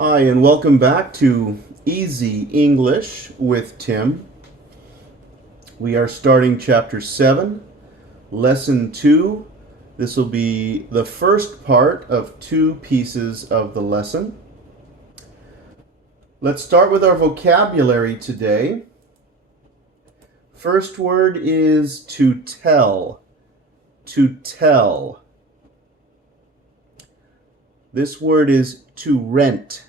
Hi, and welcome back to Easy English with Tim. We are starting Chapter 7, Lesson 2. This will be the first part of two pieces of the lesson. Let's start with our vocabulary today. First word is to tell. To tell. This word is to rent.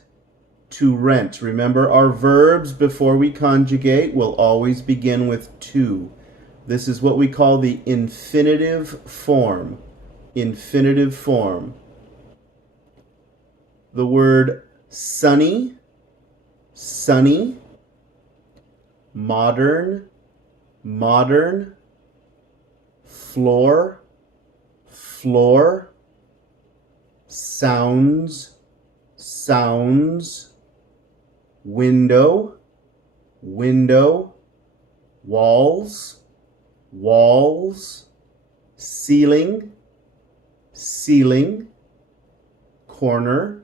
To rent. Remember, our verbs before we conjugate will always begin with to. This is what we call the infinitive form. Infinitive form. The word sunny, sunny, modern, modern, floor, floor, sounds, sounds, window, window, walls, walls, ceiling, ceiling, corner,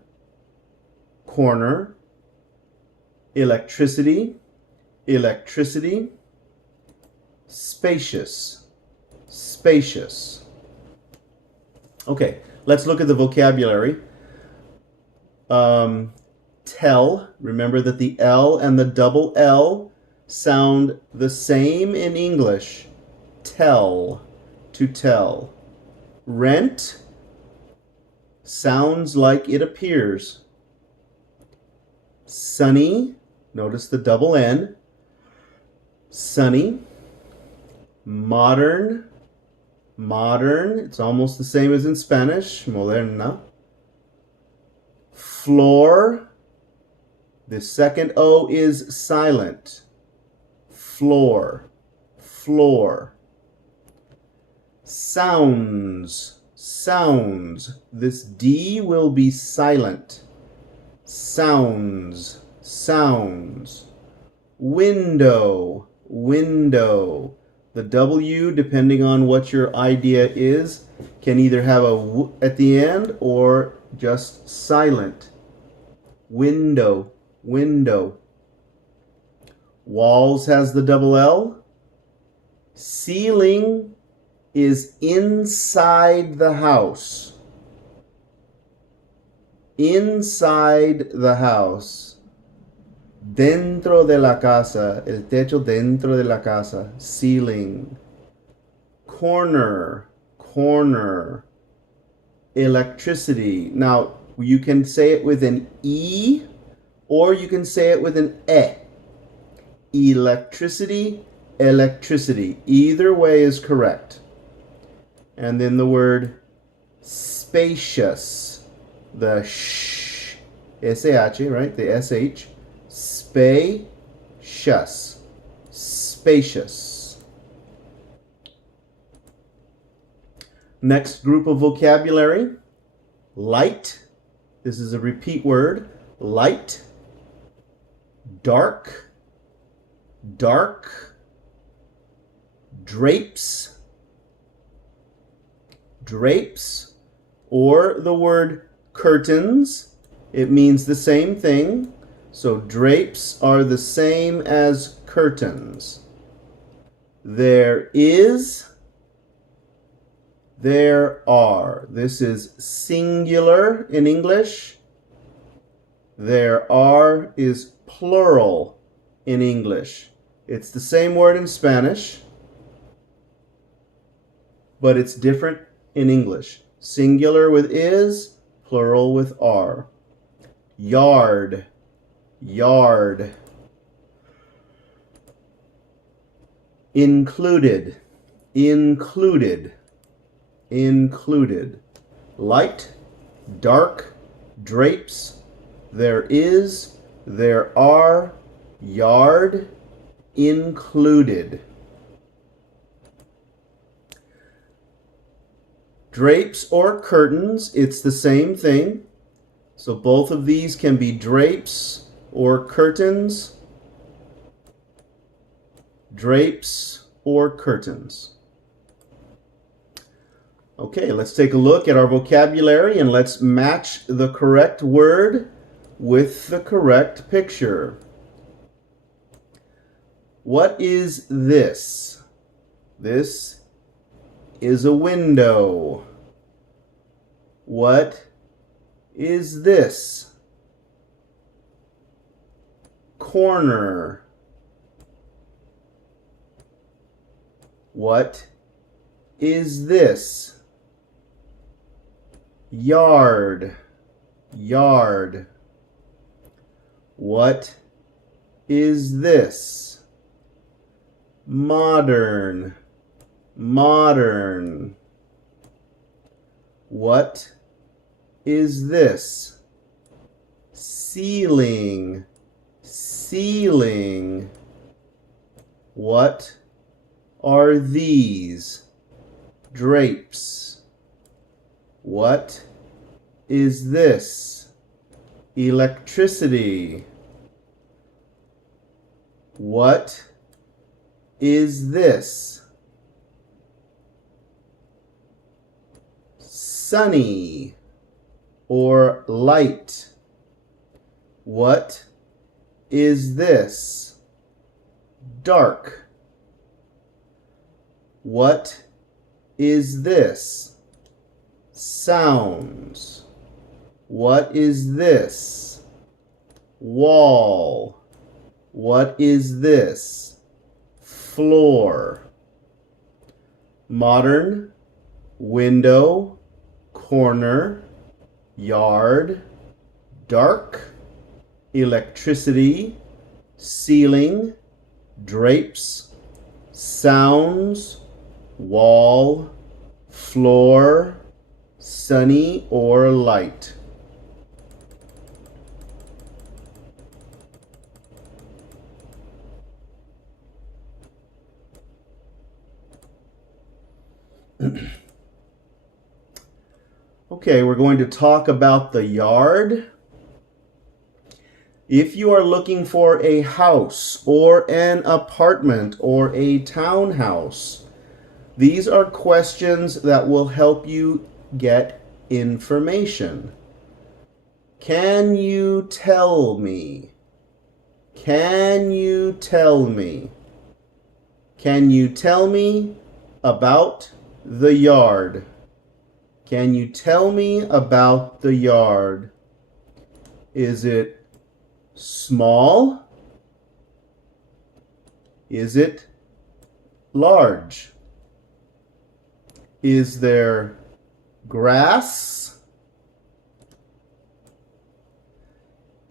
corner, electricity, electricity, spacious, spacious. Okay, let's look at the vocabulary. Tell, remember that the L and the double L sound the same in English. Tell, to tell. Rent sounds like it appears. Sunny, notice the double N. Sunny. Modern, modern, it's almost the same as in Spanish, moderna. Floor, the second O is silent. Floor, floor. Sounds, sounds. This D will be silent. Sounds, sounds. Window, window. The W, depending on what your idea is, can either have a W at the end or just silent. Window, window. Walls has the double L. Ceiling is inside the house. Inside the house. Dentro de la casa. El techo dentro de la casa. Ceiling. Corner, corner. Electricity. Now, you can say it with an E or you can say it with an E. Electricity, electricity. Either way is correct. And then the word spacious. The sh, S-A-H, right? The S-H. Spacious. Spacious. Next group of vocabulary. Light. This is a repeat word. Light. Dark. Dark. Drapes. Drapes. Or the word curtains. It means the same thing. So drapes are the same as curtains. There is. There are. This is singular in English. There are is plural in English. It's the same word in Spanish, but it's different in English. Singular with is, plural with are. Yard, yard. Included, included. Included. Light, dark, drapes, there is, there are, yard, included. Drapes or curtains, it's the same thing. So both of these can be drapes or curtains. Drapes or curtains. Okay, let's take a look at our vocabulary and let's match the correct word with the correct picture. What is this? This is a window. What is this? Corner. What is this? Yard. Yard. What is this? Modern. Modern. What is this? Ceiling. Ceiling. What are these? Drapes. What is this? Electricity. What is this? Sunny or light. What is this? Dark. What is this? Sounds. What is this? Wall. What is this? Floor. Modern, window, corner, yard, dark, electricity, ceiling, drapes, sounds, wall, floor, sunny or light. Okay, we're going to talk about the yard. If you are looking for a house or an apartment or a townhouse, these are questions that will help you get information. Can you tell me? Can you tell me? Can you tell me about the yard? Can you tell me about the yard? Is it small? Is it large? Is there grass?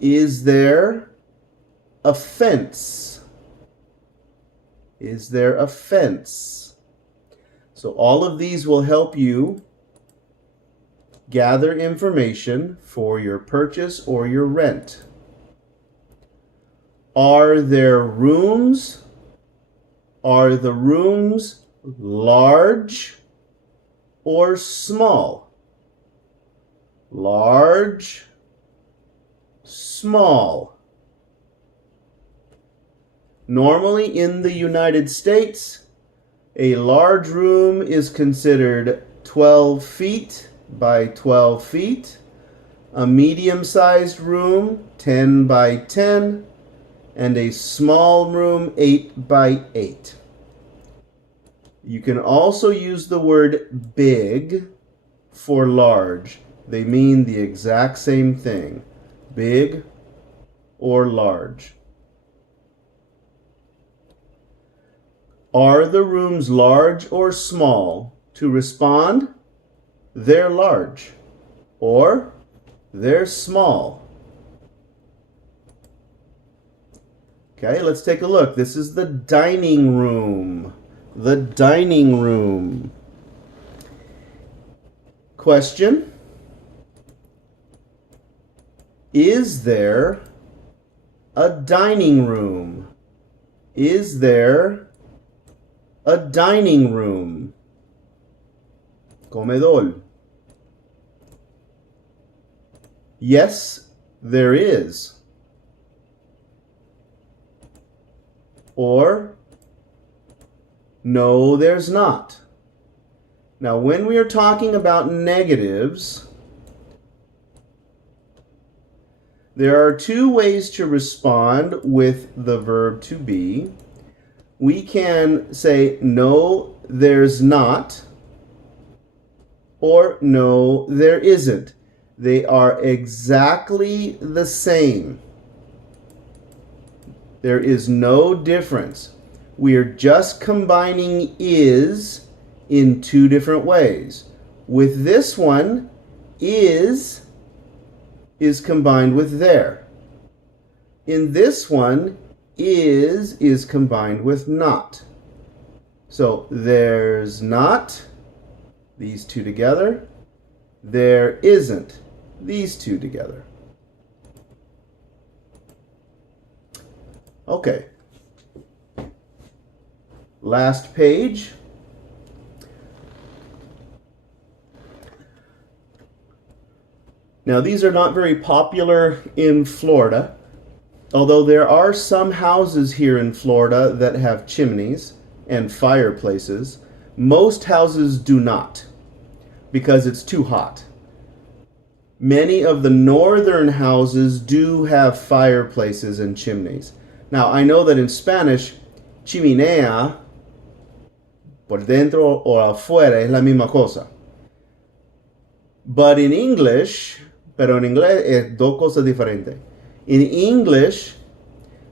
Is there a fence? Is there a fence? So all of these will help you gather information for your purchase or your rent. Are there rooms? Are the rooms large or small? Large, small. Normally in the United States, a large room is considered 12 feet by 12 feet, a medium-sized room 10 by 10, and a small room 8 by 8. You can also use the word big for large. They mean the exact same thing, big or large. Are the rooms large or small? To respond, they're large or they're small. Okay, let's take a look. This is the dining room. The dining room. Question: is there a dining room? Is there a dining room? Comedor. Yes, there is. Or, no, there's not. Now, when we are talking about negatives, There are two ways to respond with the verb to be. We can say, no, there's not, or no, there isn't. They are exactly the same. There is no difference. We are just combining is in two different ways. With this one, is combined with there. In this one, is combined with not. So there's not, these two together. There isn't, these two together. Okay. Last page. Now, these are not very popular in Florida, although there are some houses here in Florida that have chimneys and fireplaces. Most houses do not, because it's too hot. Many of the northern houses do have fireplaces and chimneys. Now, I know that in Spanish, chimenea, por dentro o afuera, es la misma cosa. But in English, pero en inglés es dos cosas diferentes. In English,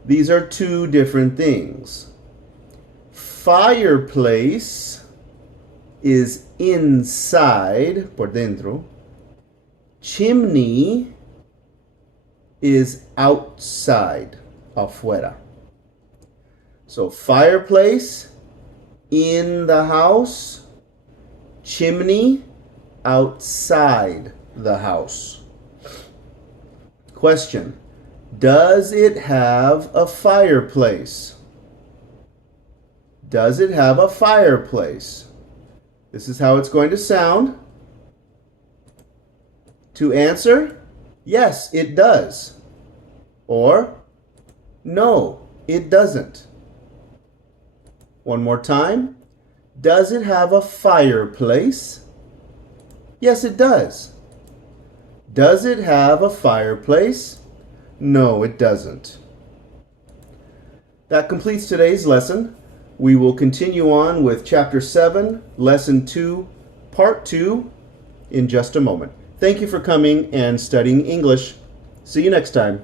these are two different things. Fireplace is inside, por dentro. Chimney is outside, afuera. So fireplace, in the house. Chimney, outside the house. Question: does it have a fireplace? Does it have a fireplace? This is how it's going to sound. To answer, yes, it does. Or, no, it doesn't. One more time. Does it have a fireplace? Yes, it does. Does it have a fireplace? No, it doesn't. That completes today's lesson. We will continue on with Chapter 7, Lesson 2, Part 2 in just a moment. Thank you for coming and studying English. See you next time.